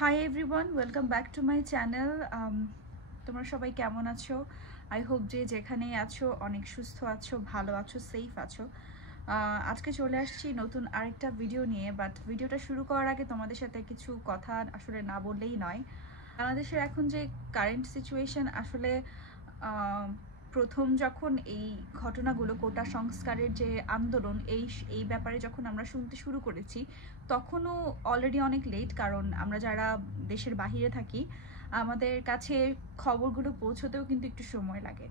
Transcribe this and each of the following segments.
Hi everyone, welcome back to my channel. তোমরা সবাই কেমন আছো? আই হোপ যে যেখানেই আছো অনেক সুস্থ আছো, ভালো আছো, সেফ আছো। আজকে চলে আসছি নতুন আরেকটা ভিডিও নিয়ে, বাট ভিডিওটা শুরু করার আগে তোমাদের সাথে কিছু কথা আসলে না বললেই নয়। বাংলাদেশের এখন যে কারেন্ট সিচুয়েশন, আসলে প্রথম যখন এই ঘটনাগুলো কোটা সংস্কারের যে আন্দোলন, এই ব্যাপারে যখন আমরা শুনতে শুরু করেছি তখনও অলরেডি অনেক লেট, কারণ আমরা যারা দেশের বাহিরে থাকি আমাদের কাছে খবরগুলো পৌঁছতেও কিন্তু একটু সময় লাগে।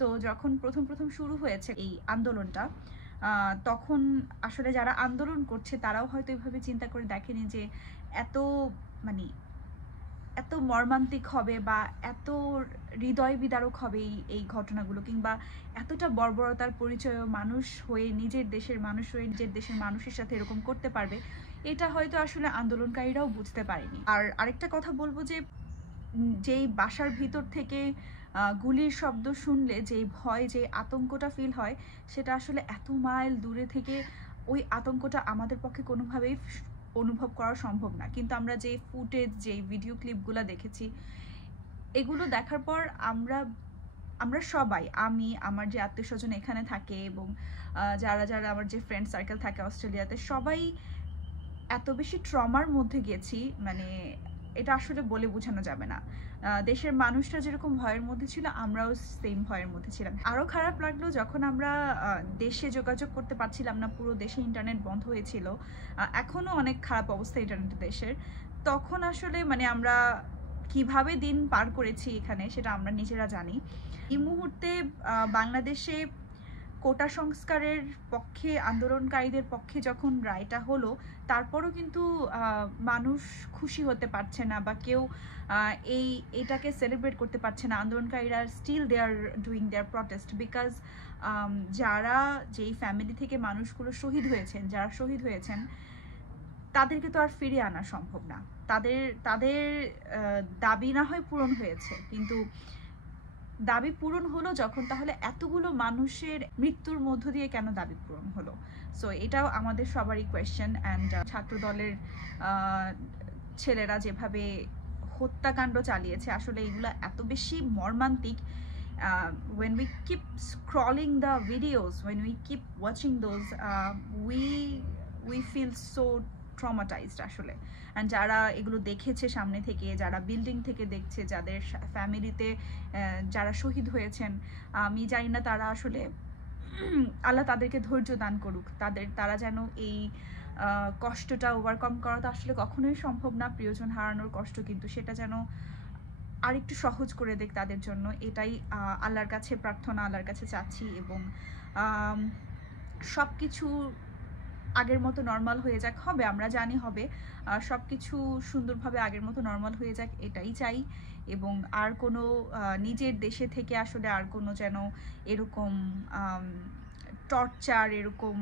তো যখন প্রথম শুরু হয়েছে এই আন্দোলনটা, তখন আসলে যারা আন্দোলন করছে তারাও হয়তো এভাবে চিন্তা করে দেখেনি যে এত মানে এত মর্মান্তিক হবে বা এত হৃদয় বিদারক হবে এই ঘটনাগুলো, কিংবা এতটা বর্বরতার পরিচয় মানুষ হয়ে, নিজের দেশের মানুষ হয়ে নিজের দেশের মানুষের সাথে এরকম করতে পারবে, এটা হয়তো আসলে আন্দোলনকারীরাও বুঝতে পারেনি। আর আরেকটা কথা বলবো যে যেই বাসার ভিতর থেকে গুলির শব্দ শুনলে যেই ভয়, যে আতঙ্কটা ফিল হয়, সেটা আসলে এত মাইল দূরে থেকে ওই আতঙ্কটা আমাদের পক্ষে কোনোভাবেই অনুভব করা সম্ভব না। কিন্তু আমরা যে ফুটেজ, যে ভিডিও ক্লিপগুলো দেখেছি, এগুলো দেখার পর আমরা সবাই, আমি, আমার যে আত্মীয় স্বজন এখানে থাকে এবং যারা যারা আমার যে ফ্রেন্ড সার্কেল থাকে অস্ট্রেলিয়াতে, সবাই এত বেশি ট্রমার মধ্যে গেছি, মানে এটা আসলে বলে বোঝানো যাবে না। দেশের মানুষরা যেরকম ভয়ের মধ্যে ছিল, আমরাও সেম ভয়ের মধ্যে ছিলাম। আরও খারাপ লাগলো যখন আমরা দেশে যোগাযোগ করতে পারছিলাম না, পুরো দেশে ইন্টারনেট বন্ধ হয়েছিল, এখনও অনেক খারাপ অবস্থা ইন্টারনেট দেশের। তখন আসলে মানে আমরা কিভাবে দিন পার করেছি এখানে সেটা আমরা নিজেরা জানি। এই মুহূর্তে বাংলাদেশে কোটা সংস্কারের পক্ষে, আন্দোলনকারীদের পক্ষে যখন রায়টা হলো, তারপরও কিন্তু মানুষ খুশি হতে পারছে না বা কেউ এটাকে সেলিব্রেট করতে পারছে না। আন্দোলনকারীরা still they are doing their protest, because যারা যেই ফ্যামিলি থেকে মানুষগুলো শহীদ হয়েছেন তাদেরকে তো আর ফিরিয়ে আনা সম্ভব না। তাদের দাবি না হয় পূরণ হয়েছে, কিন্তু দাবি পূরণ হলো যখন, তাহলে এতগুলো মানুষের মৃত্যুর মধ্য দিয়ে কেন দাবি পূরণ হলো? সো এটাও আমাদের সবারই কোয়েশ্চেন। অ্যান্ড ছাত্র দলের ছেলেরা যেভাবে হত্যাকাণ্ড চালিয়েছে, আসলে এগুলো এত বেশি মর্মান্তিক। when we keep scrolling the videos, when we keep watching those, we feel so traumatised আসলে। অ্যান্ড যারা এগুলো দেখেছে সামনে থেকে, যারা বিল্ডিং থেকে দেখছে, যাদের ফ্যামিলিতে যারা শহীদ হয়েছেন, আমি জানি না তারা আসলে আল্লাহ তাদেরকে ধৈর্য দান করুক, তারা যেন এই কষ্টটা ওভারকাম করা তো আসলে কখনোই সম্ভব না, প্রিয়জন হারানোর কষ্ট, কিন্তু সেটা যেন আর একটু সহজ করে দেখ তাদের জন্য, এটাই আল্লাহর কাছে প্রার্থনা, আল্লাহর কাছে চাচ্ছি। এবং সব কিছু আগের মতো নর্মাল হয়ে যাক, হবে, আমরা জানি হবে, সব কিছু সুন্দরভাবে আগের মতো নর্মাল হয়ে যাক, এটাই চাই। এবং আর কোনো নিজের দেশে থেকে আসলে আর কোনো যেন এরকম টর্চার, এরকম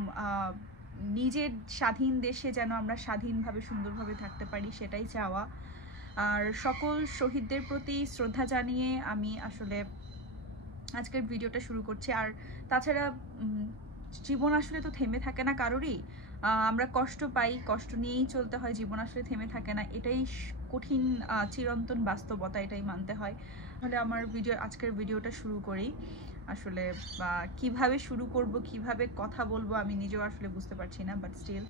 নিজের স্বাধীন দেশে যেন আমরা স্বাধীনভাবে সুন্দরভাবে থাকতে পারি, সেটাই চাওয়া। আর সকল শহীদদের প্রতি শ্রদ্ধা জানিয়ে আমি আসলে আজকের ভিডিওটা শুরু করছি। আর তাছাড়া জীবন আসলে তো থেমে থাকে না কারোরই, আমরা কষ্ট পাই, কষ্ট নিয়েই চলতে হয়, জীবন আসলে থেমে থাকে না, এটাই কঠিন চিরন্তন বাস্তবতা, এটাই মানতে হয়। তাহলে আমার আজকের ভিডিওটা শুরু করি। আসলে কিভাবে শুরু করব, কিভাবে কথা বলবো আমি নিজেও আসলে বুঝতে পারছি না, but still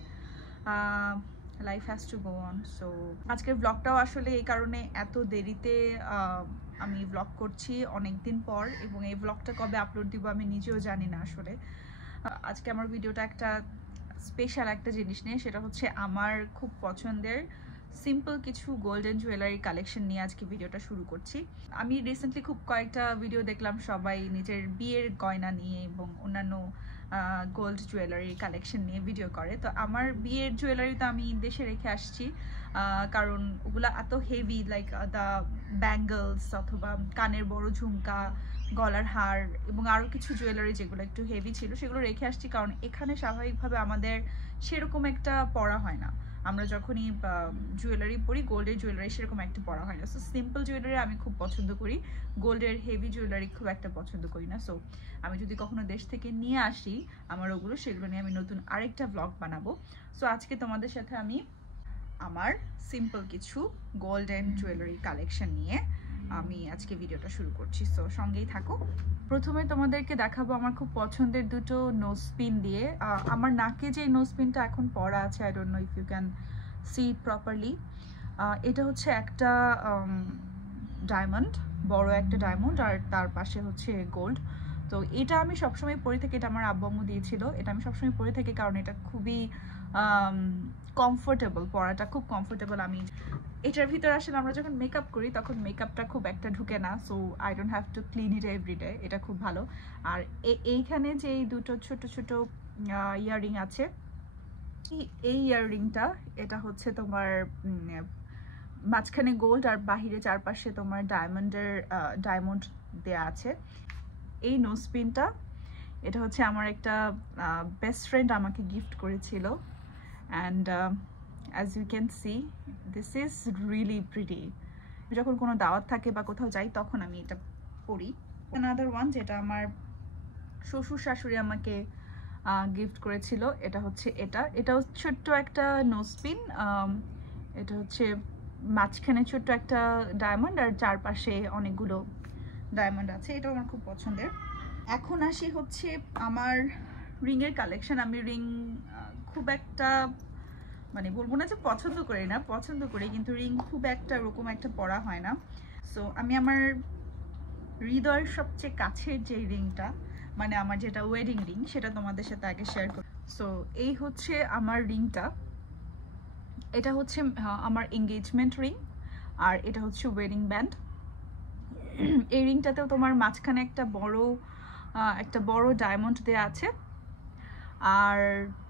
life has to go on. So আজকের ব্লগটাও আসলে এই কারণে এত দেরিতে আমি ব্লগ করছি অনেক দিন পর, এবং এই ব্লগটা কবে আপলোড দিব আমি নিজেও জানি না আসলে। আজকে আমার ভিডিওটা একটা স্পেশাল একটা জিনিস নিয়ে, সেটা হচ্ছে আমার খুব পছন্দের সিম্পল কিছু গোল্ডেন জুয়েলারি কালেকশন নিয়ে আজকে ভিডিওটা শুরু করছি। আমি রিসেন্টলি খুব কয়েকটা ভিডিও দেখলাম, সবাই নিজের বিয়ের গয়না নিয়ে এবং অন্যান্য গোল্ড জুয়েলারি কালেকশন নিয়ে ভিডিও করে। তো আমার বিয়ের জুয়েলারি তো আমি দেশে রেখে আসছি, কারণ ওগুলো এত হেভি, লাইক দ্য ব্যাঙ্গলস অথবা কানের বড় ঝুমকা, গলার হার এবং আরও কিছু জুয়েলারি যেগুলো একটু হেভি ছিল, সেগুলো রেখে আসছি, কারণ এখানে স্বাভাবিকভাবে আমাদের সেরকম একটা পরা হয় না। আমরা যখনই জুয়েলারি পরি, গোল্ডের জুয়েলারি সেরকম একটা পরা হয় না। সো সিম্পল জুয়েলারি আমি খুব পছন্দ করি, গোল্ডের হেভি জুয়েলারি খুব একটা পছন্দ করি না। সো আমি যদি কখনো দেশ থেকে নিয়ে আসি আমার ওগুলো, সেগুলো নিয়ে আমি নতুন আরেকটা ব্লগ বানাবো। সো আজকে তোমাদের সাথে আমি আমার সিম্পল কিছু গোল্ডেন জুয়েলারি কালেকশন নিয়ে আমি আজকে ভিডিওটা শুরু করছি, সো সঙ্গেই থাকো। প্রথমে তোমাদেরকে দেখাবো আমার খুব পছন্দের দুটো নোজ পিন দিয়ে। আমার নাকে যে নোজ পিনটা এখন পরা আছে, I don't know if you can see it properly. এটা হচ্ছে একটা ডায়মন্ড, বড় একটা ডায়মন্ড, আর তার পাশে হচ্ছে গোল্ড। তো এটা আমি সবসময় পরে থাকি, এটা আমার আব্বু আম্মু দিয়েছিল। এটা আমি সবসময় পরে থাকি কারণ এটা খুবই কমফোর্টেবল, পরাটা খুব কমফোর্টেবল। আমি এটার ভিতরে আসলে আমরা যখন মেকআপ করি তখন মেকআপটা খুব একটা ঢুকে না, so I don't have to clean it everyday. এটা খুব ভালো। আর এইখানে যে এই দুটো ছোট ছোট ইয়াররিং আছে, এই ইয়াররিংটা এটা হচ্ছে তোমার মাঝখানে গোল্ড আর বাহিরে চারপাশে তোমার ডায়মন্ড দেয়া আছে। এই নোজ পিনটা এটা হচ্ছে আমার একটা বেস্ট ফ্রেন্ড আমাকে গিফট করেছিল, and as you can see this is really pretty. যখন কোনো দাওয়াত থাকে বা কোথাও যাই তখন আমি এটা পরি। অ্যানাদার ওয়ান যেটা আমার শ্বশুর শাশুড়ি আমাকে গিফট করেছিল, এটা হচ্ছে এটাও ছোট্ট একটা নোজ পিন। এটা হচ্ছে মাঝখানে ছোট্ট একটা ডায়মন্ড আর চারপাশে অনেকগুলো ডায়মন্ড আছে। এটাও আমার খুব পছন্দের। এখন আসি হচ্ছে আমার রিংয়ের কালেকশন। আমি রিং খুব একটা মানে বলবো না যে পছন্দ করি না, পছন্দ করি, কিন্তু রিং খুব একটা ওরকম একটা পরা হয় না। সো আমি আমার হৃদয়ের সবচেয়ে কাছের যে রিংটা, মানে আমার যেটা ওয়েডিং রিং, সেটা তোমাদের সাথে আগে শেয়ার করি। সো এই হচ্ছে আমার রিংটা। এটা হচ্ছে আমার এঙ্গেজমেন্ট রিং, আর এটা হচ্ছে ওয়েডিং ব্যান্ড। এই রিংটাতেও তোমার মাঝখানে একটা বড় ডায়মন্ড দেয়া আছে, আর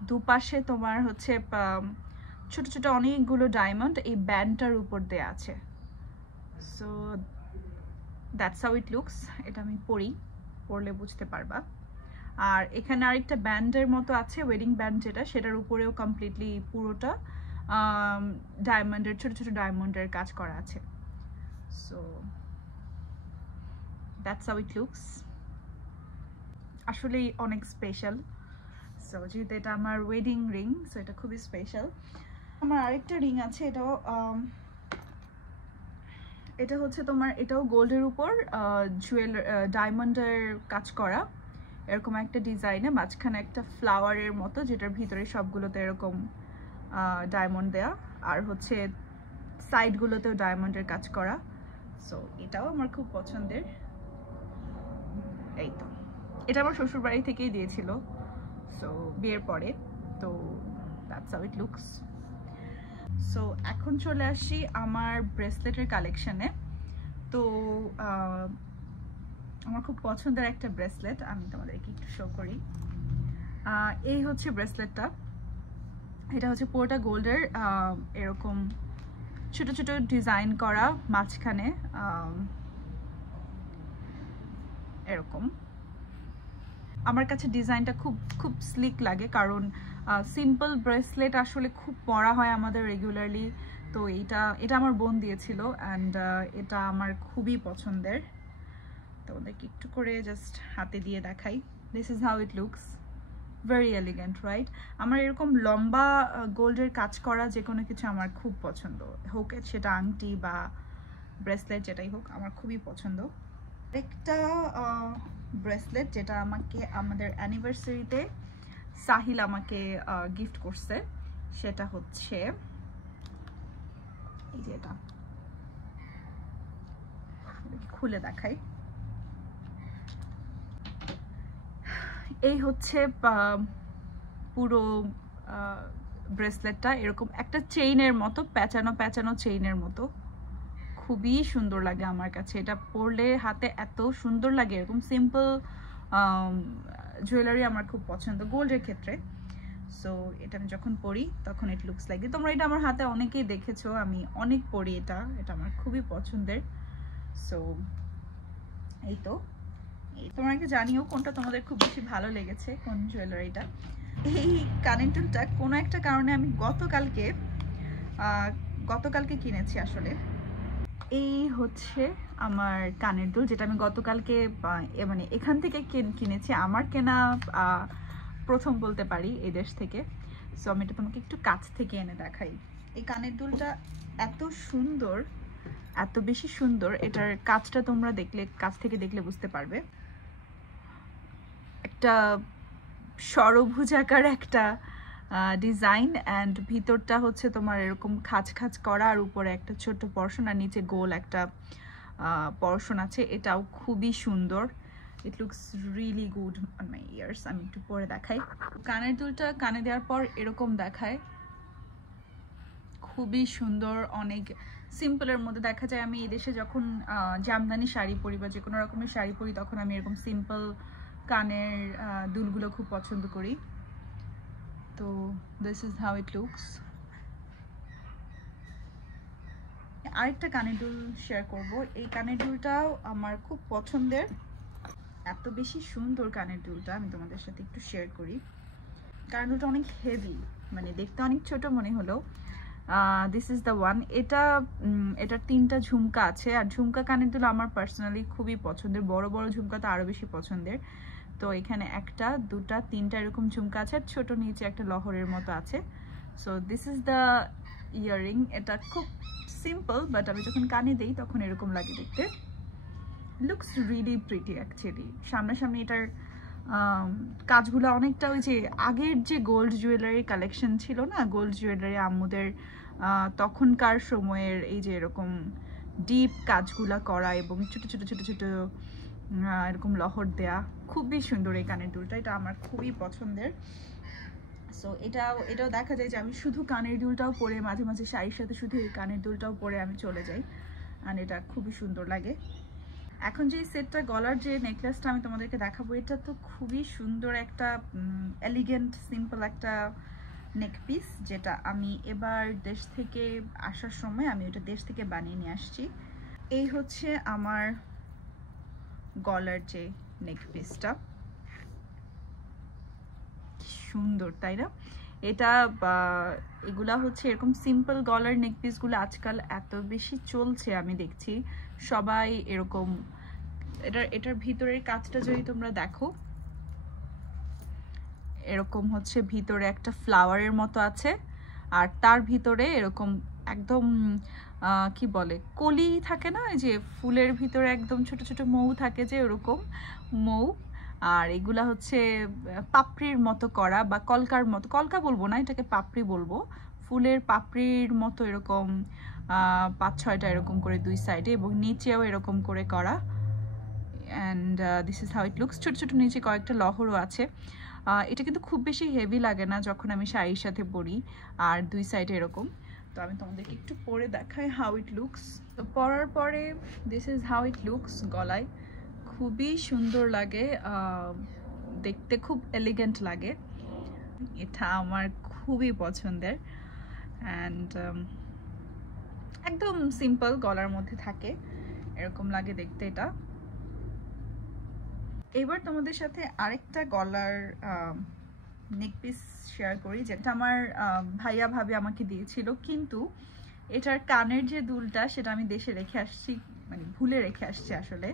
দুপাশে তোমার হচ্ছে ছোট ছোট অনেকগুলো ডায়মন্ড এই ব্যান্ডটার উপর দেয়া আছে। So that's how it looks. এটা আমি পরলে বুঝতে পারবা। আর এখানে আরেকটা ব্যান্ডের মতো আছে, ওয়েডিং ব্যান্ড যেটা, সেটার উপরেও কমপ্লিটলি পুরোটা ডায়মন্ডের ছোট ছোট ডায়মন্ডের কাজ করা আছে। So that's how it looks. আসলেই অনেক স্পেশাল। সো যেহেতু এটা আমার ওয়েডিং রিং, সো এটা খুবই স্পেশাল। আমার আরেকটা রিং আছে, এটা হচ্ছে তোমার, এটাও গোল্ডের উপর ডায়মন্ডের কাজ করা, এরকম একটা ডিজাইনে, মাঝখানে একটা ফ্লাওয়ারের মতো, যেটার ভিতরে সবগুলোতে এরকম ডায়মন্ড দেয়া, আর হচ্ছে সাইডগুলোতেও ডায়মন্ডের কাজ করা। সো এটাও আমার খুব পছন্দের। এই তো, এটা আমার শ্বশুর বাড়ি থেকেই দিয়েছিল, সো বিয়ের পরে। তো that's how it looks. So এখন চলে আসি আমার ব্রেসলেটের কালেকশনে। তো আমার খুব পছন্দের একটা ব্রেসলেট আমি তোমাদেরকে একটু শো করি। এই হচ্ছে ব্রেসলেটটা। এটা হচ্ছে পুরোটা গোল্ডের, এরকম ছোট ছোট ডিজাইন করা, মাঝখানে এরকম। আমার কাছে ডিজাইনটা খুব স্লিক লাগে, কারণ সিম্পল ব্রেসলেট আসলে খুব পরা হয় আমাদের রেগুলারলি। তো এটা আমার বোন দিয়েছিল, অ্যান্ড এটা আমার খুবই পছন্দের। তো ওদেরকে একটু করে জাস্ট হাতে দিয়ে দেখাই। This is how it looks, very elegant, right? আমার এরকম লম্বা গোল্ডের কাজ করা যে কোনো কিছু আমার খুব পছন্দ, হোক সেটা আংটি বা ব্রেসলেট, যেটাই হোক আমার খুবই পছন্দ। একটা ব্রেসলেট যেটা আমাকে আমাদের অ্যানিভার্সারিতে সাহিল আমাকে গিফট করছে, সেটা হচ্ছে এই যে এটা, খুলে দেখাই। এই হচ্ছে পুরো ব্রেসলেটটা, এরকম একটা চেইনের মতো, প্যাঁচানো চেইনের মতো, খুবই সুন্দর লাগে আমার কাছে। এটা পরলে হাতে এত সুন্দর লাগে। এরকম সিম্পল জুয়েলারি আমার খুব পছন্দ গোল্ডের ক্ষেত্রে। সো এটা আমি যখন পরি তখন ইট লুকস লাইক, তোমরা এটা আমার হাতে অনেকেই দেখেছো, আমি অনেক পরি এটা আমার খুবই পছন্দের। সো এই তো, তোমরা কি জানিও কোনটা তোমাদের খুব বেশি ভালো লেগেছে, কোন জুয়েলারিটা। এই কানের দুলটা কোনো একটা কারণে আমি গতকালকে কিনেছি আসলে। এই হচ্ছে আমার কানের দুল, যেটা আমি গতকালকে মানে এখান থেকে কিনেছি। আমার কেনা প্রথম বলতে পারি এই দেশ থেকে। সো আমি এটা তোমাকে একটু কাছ থেকে এনে দেখাই। এই কানের দুলটা এত সুন্দর, এত বেশি সুন্দর, এটার কাজটা তোমরা দেখলে, কাছ থেকে দেখলে বুঝতে পারবে। একটা ষড়ভুজাকার একটা ডিজাইন, অ্যান্ড ভিতরটা হচ্ছে তোমার এরকম খাঁজ খাঁজ করা, আর উপরে একটা ছোট্ট পর্শন, আর নিচে গোল একটা পর্শন আছে। এটাও খুবই সুন্দর। It looks really good on my years. আমি একটু পরে দেখাই। কানের দুলটা কানে দেওয়ার পর এরকম দেখায়, খুবই সুন্দর, অনেক সিম্পলের মধ্যে দেখা যায়। আমি এই দেশে যখন জামদানি শাড়ি পরি বা যে কোনো রকমের শাড়ি পরি, তখন আমি এরকম সিম্পল কানের দুলগুলো খুব পছন্দ করি। তো this is how it looks. আরেকটা কানের দুল শেয়ার করব। এই কানের দুলটাও আমার খুব পছন্দের, এত বেশি সুন্দর কানের দুলটা। আমি তোমাদের সাথে একটু শেয়ার করি। কানের দুলটা অনেক হেভি, মানে দেখতে অনেক ছোট মনে হলো। This is the one. এটার 3টা ঝুমকা আছে, আর ঝুমকা কানের দুল আমার পার্সোনালি খুবই পছন্দের। বড় বড় ঝুমকা তো আরও বেশি পছন্দের। তো এখানে 1টা 2টা 3টা এরকম ঝুমকা আছে, আর ছোট নিচে একটা লহরের মতো আছে। So this is the earring. এটা খুব সিম্পল, বাট আমি যখন কানে দিই তখন এরকম লাগে দেখতে। Looks really pretty actually. সামনাসামনি এটার কাজগুলো অনেকটা ওই যে আগের যে গোল্ড জুয়েলারি কালেকশন ছিল না, গোল্ড জুয়েলারি আম্মুদের তখনকার সময়ের এই যে এরকম ডিপ কাজগুলা করা এবং ছোট ছোট ছোট ছোট এরকম লহর দেয়া, খুবই সুন্দর এই কানের দুলটা। এটা আমার খুবই পছন্দের। সো এটাও দেখা যায় যে আমি শুধু কানের দুলটাও পরে, মাঝে মাঝে শাড়ির সাথে শুধু এই কানের দুলটাও পরে আমি চলে যাই, আর এটা খুবই সুন্দর লাগে। এখন যে সেটটা, গলার যে নেকলেসটা আমি তোমাদেরকে দেখাবো, এটা তো খুবই সুন্দর একটা এলিগেন্ট সিম্পল একটা নেক পিস, যেটা আমি এবার দেশ থেকে আসার সময় আমি ওটা দেশ থেকে বানিয়ে নিয়ে আসছি। এই হচ্ছে আমার গলার যে নেক পিসটা, সুন্দর তাই না? এটা এগুলা হচ্ছে এরকম সিম্পল গলার নেক পিসগুলো আজকাল এত বেশি চলছে, আমি দেখছি সবাই এরকম। এটার ভিতরের কাজটা যদি তোমরা দেখো, এরকম হচ্ছে ভিতরে একটা ফ্লাওয়ারের মতো আছে, আর তার ভিতরে এরকম একদম কি বলে, কলি থাকে না, যে ফুলের ভিতরে একদম ছোট ছোট মৌ থাকে, যে ওরকম মৌ। আর এগুলা হচ্ছে পাপড়ির মতো করা, বা কলকার মতো, কলকা বলবো না, এটাকে পাপড়ি বলবো। ফুলের পাপড়ির মতো এরকম 5-6টা এরকম করে দুই সাইডে, এবং নিচেও এরকম করে করা। And this is how it looks. ছোটো ছোটো নিচে কয়েকটা লহরও আছে। এটা কিন্তু খুব বেশি হেভি লাগে না যখন আমি শাড়ির সাথে পরি, আর দুই সাইডে এরকম। তো আমি তোমাদেরকে একটু পরে দেখাই হাউ ইট লুকস। তো পরার পরে this is how it looks. গলায় খুবই সুন্দর লাগে, দেখতে খুব এলিগেন্ট লাগে। এটা আমার খুবই পছন্দের, অ্যান্ড একদম সিম্পল গলার মধ্যে থাকে, এরকম লাগে দেখতে এটা। এবার তোমাদের সাথে আরেকটা গলার নেক পিস শেয়ার করি, যেটা আমার ভাইয়া ভাবি আমাকে দিয়েছিল, কিন্তু এটার কানের যে দুলটা সেটা আমি দেশে রেখে আসছি, মানে ভুলে রেখে আসছি আসলে।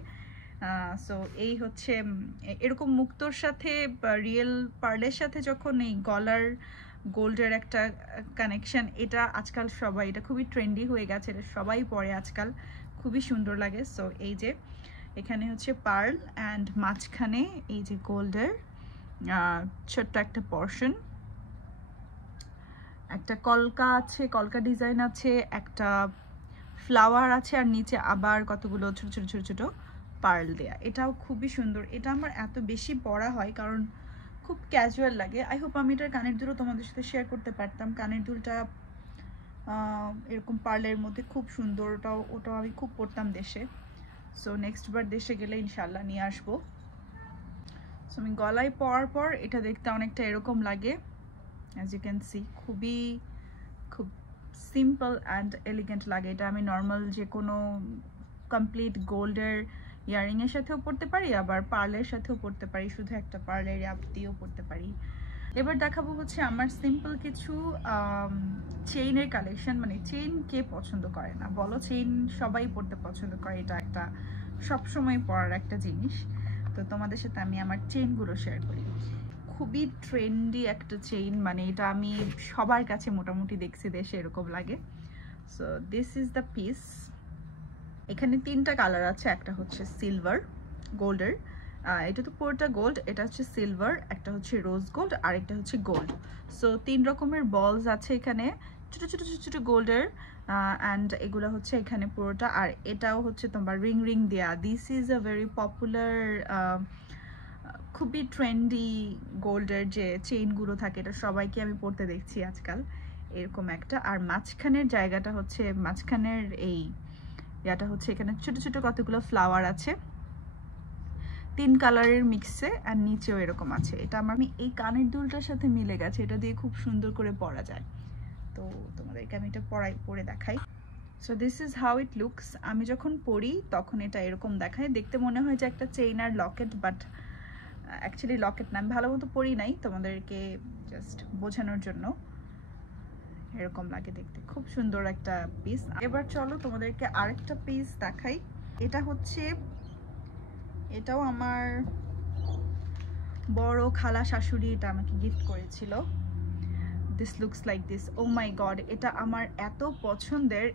সো এই হচ্ছে এরকম মুক্তোর সাথে রিয়েল পার্লের সাথে যখন এই গলার গোল্ডের একটা কানেকশন, এটা আজকাল সবাই, এটা খুবই ট্রেন্ডি হয়ে গেছে, এটা সবাই পরে আজকাল, খুবই সুন্দর লাগে। সো এই যে এখানে হচ্ছে পার্ল, অ্যান্ড মাঝখানে এই যে গোল্ডের ছোট্ট একটা পর্শন, একটা কলকা আছে, কলকা ডিজাইন আছে, একটা ফ্লাওয়ার আছে, আর নিচে আবার কতগুলো ছোট ছোট ছোট ছোট পার্ল দেয়া। এটাও খুবই সুন্দর। এটা আমার এত বেশি পরা হয় কারণ খুব ক্যাজুয়াল লাগে। আই হোপ আমি এটার কানের দুলও তোমাদের সাথে শেয়ার করতে পারতাম। কানের দুলটা এরকম পার্লের মধ্যে খুব সুন্দর, ওটাও আমি খুব পরতাম দেশে। সো নেক্সট বার দেশে গেলে ইনশাল্লাহ নিয়ে আসবো। সো আমি গলায় পরার পর এটা দেখতে অনেকটা এরকম লাগে, অ্যাজ ইউ ক্যান সি। খুব সিম্পল অ্যান্ড এলিগেন্ট লাগে। এটা আমি নর্মাল যে কোনো কমপ্লিট গোল্ডের ইয়াররিংয়ের সাথেও পরতে পারি, আবার পার্লের সাথেও পরতে পারি, শুধু একটা পার্লের অ্যাপ দিয়েও পরতে পারি। এবার দেখাবো হচ্ছে আমার সিম্পল কিছু চেইনের কালেকশন। মানে চেইন কে পছন্দ করে না বলো, চেইন সবাই পরতে পছন্দ করে, এটা একটা সবসময় পরার একটা জিনিস। তো তোমাদের সাথে আমি আমার চেইনগুলো শেয়ার করি। খুবই ট্রেন্ডি একটা চেইন, মানে এটা আমি সবার কাছে মোটামুটি দেখছি দেশে এরকম লাগে। So this is the piece. এখানে 3টা কালার আছে, একটা হচ্ছে সিলভার গোল্ডের, এটা তো পুরোটা গোল্ড, এটা হচ্ছে সিলভার, একটা হচ্ছে রোজ গোল্ড, আর একটা হচ্ছে গোল্ড। সো 3 রকমের বলস আছে এখানে, ছোট ছোট ছোট ছোট গোল্ডের, অ্যান্ড এগুলো হচ্ছে এখানে পুরোটা। আর এটাও হচ্ছে তোমার রিং রিং দেয়া। This is a very popular, খুবই ট্রেন্ডি গোল্ডের যে চেইনগুলো থাকে, এটা সবাইকে আমি পরতে দেখছি আজকাল, এরকম একটা। আর মাঝখানের জায়গাটা হচ্ছে, মাঝখানের এই এটা হচ্ছে এখানে ছোট ছোট কতগুলো ফ্লাওয়ার আছে 3 কালারের মিক্সে, আর নিচেও এরকম আছে। এটা আমি এই কানের দুলটার সাথে মিলে গেছে, এটা দিয়ে খুব সুন্দর করে পরা যায়। তো তোমাদেরকে আমি এটা পরে দেখাই। So this is how it looks. আমি যখন পরি তখন এটা এরকম দেখায়, দেখতে মনে হয় যে একটা চেইন আর লকেট, বাট অ্যাকচুয়ালি লকেট না। আমি ভালো মতো পরি নাই, তোমাদেরকে জাস্ট বোঝানোর জন্য। এরকম লাগে দেখতে, খুব সুন্দর একটা পিস। এবার চলো তোমাদেরকে আরেকটা পিস দেখাই। এটা হচ্ছে, এটাও আমার বড় খালা শাশুড়ি এটা আমাকে গিফট করেছিল। This looks like this. Oh my god, এটা আমার এত পছন্দের।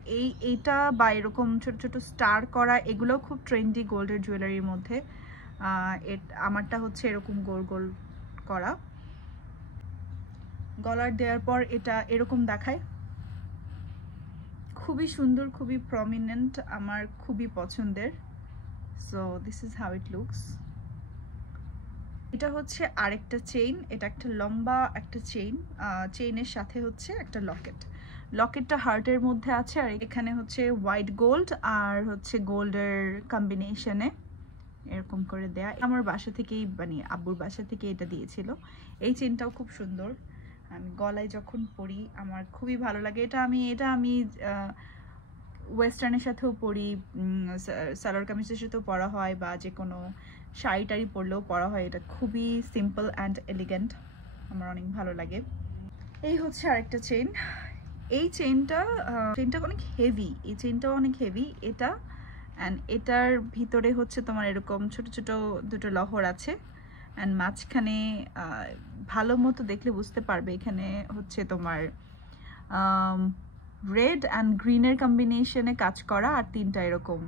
এইটা বা এরকম ছোট ছোট স্টার করা, এগুলো খুব ট্রেন্ডি গোল্ডের জুয়েলারির মধ্যে। আমারটা হচ্ছে এরকম গোল গোল করা, গলার দেওয়ার পর এটা এরকম দেখায়, খুবই সুন্দর, খুবই প্রমিনেন্ট, আমার খুবই পছন্দের। So this is how it looks. এটা হচ্ছে আরেকটা চেইন, এটা একটা লম্বা একটা চেইন, চেইনের সাথে হচ্ছে একটা লকেট। লকেটটা হার্টের মধ্যে আছে, আর এখানে হচ্ছে হোয়াইট গোল্ড আর হচ্ছে গোল্ডের কম্বিনেশনে এরকম করে দেয়া। আমার বাসা থেকেই, মানে আব্বুর বাসা থেকে এটা দিয়েছিল। এই চেইনটাও খুব সুন্দর, আমি গলায় যখন পরি আমার খুবই ভালো লাগে। এটা আমি ওয়েস্টার্নের সাথেও পরি, সালোয়ার কামিজের সাথেও পরা হয়, বা যে কোনো শাড়ি টাড়ি পরলেও পরা হয়। এটা খুবই সিম্পল অ্যান্ড এলিগেন্ট, আমার অনেক ভালো লাগে। এই হচ্ছে আরেকটা চেইন। এই চেইনটা অনেক হেভি, এই চেইনটাও অনেক হেভি এটা। অ্যান্ড এটার ভিতরে হচ্ছে তোমার এরকম ছোট ছোট দুটো লহর আছে, অ্যান্ড মাঝখানে ভালো মতো দেখলে বুঝতে পারবে এখানে হচ্ছে তোমার রেড অ্যান্ড গ্রিনের কম্বিনেশনে কাজ করা, আর 3টা এরকম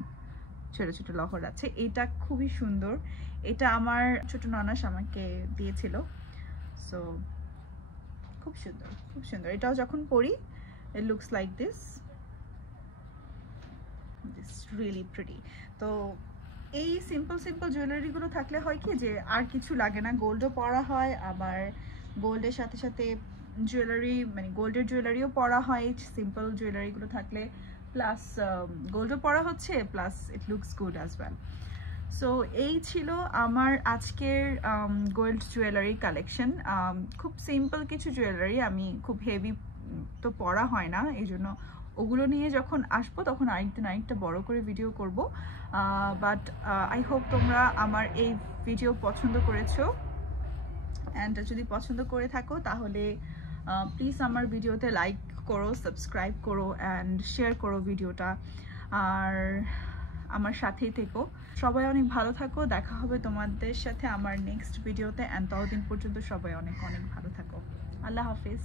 ছোট ছোট লহর আছে। এটা খুবই সুন্দর, এটা আমার ছোট ননাস আমাকে দিয়েছিল। সো খুব সুন্দর, খুব সুন্দর। এটাও যখন পরি it looks like this really pretty. তো এই সিম্পল জুয়েলারিগুলো থাকলে হয় কি যে আর কিছু লাগে না, গোল্ডও পরা হয়, আবার গোল্ডের সাথে সাথে জুয়েলারি, মানে গোল্ডের জুয়েলারিও পরা হয় সিম্পল জুয়েলারিগুলো থাকলে, প্লাস গোল্ডও পরা হচ্ছে, plus it looks good as well. So এই ছিল আমার আজকের গোল্ড জুয়েলারি কালেকশন। খুব সিম্পল কিছু জুয়েলারি, আমি খুব হেভি তো পরা হয় না, এই জন্য ওগুলো নিয়ে যখন আসবো তখন আরেকদিন আরেকটা বড় করে ভিডিও করব। বাট আই হোপ তোমরা আমার এই ভিডিও পছন্দ করেছো, অ্যান্ড যদি পছন্দ করে থাকো তাহলে প্লিজ আমার ভিডিওতে লাইক করো, সাবস্ক্রাইব করো, অ্যান্ড শেয়ার করো ভিডিওটা, আর আমার সাথেই থেকো। সবাই অনেক ভালো থাকো, দেখা হবে তোমাদের সাথে আমার নেক্সট ভিডিওতে, অ্যান্ড ততদিন পর্যন্ত সবাই অনেক অনেক ভালো থাকো। আল্লাহ হাফিজ।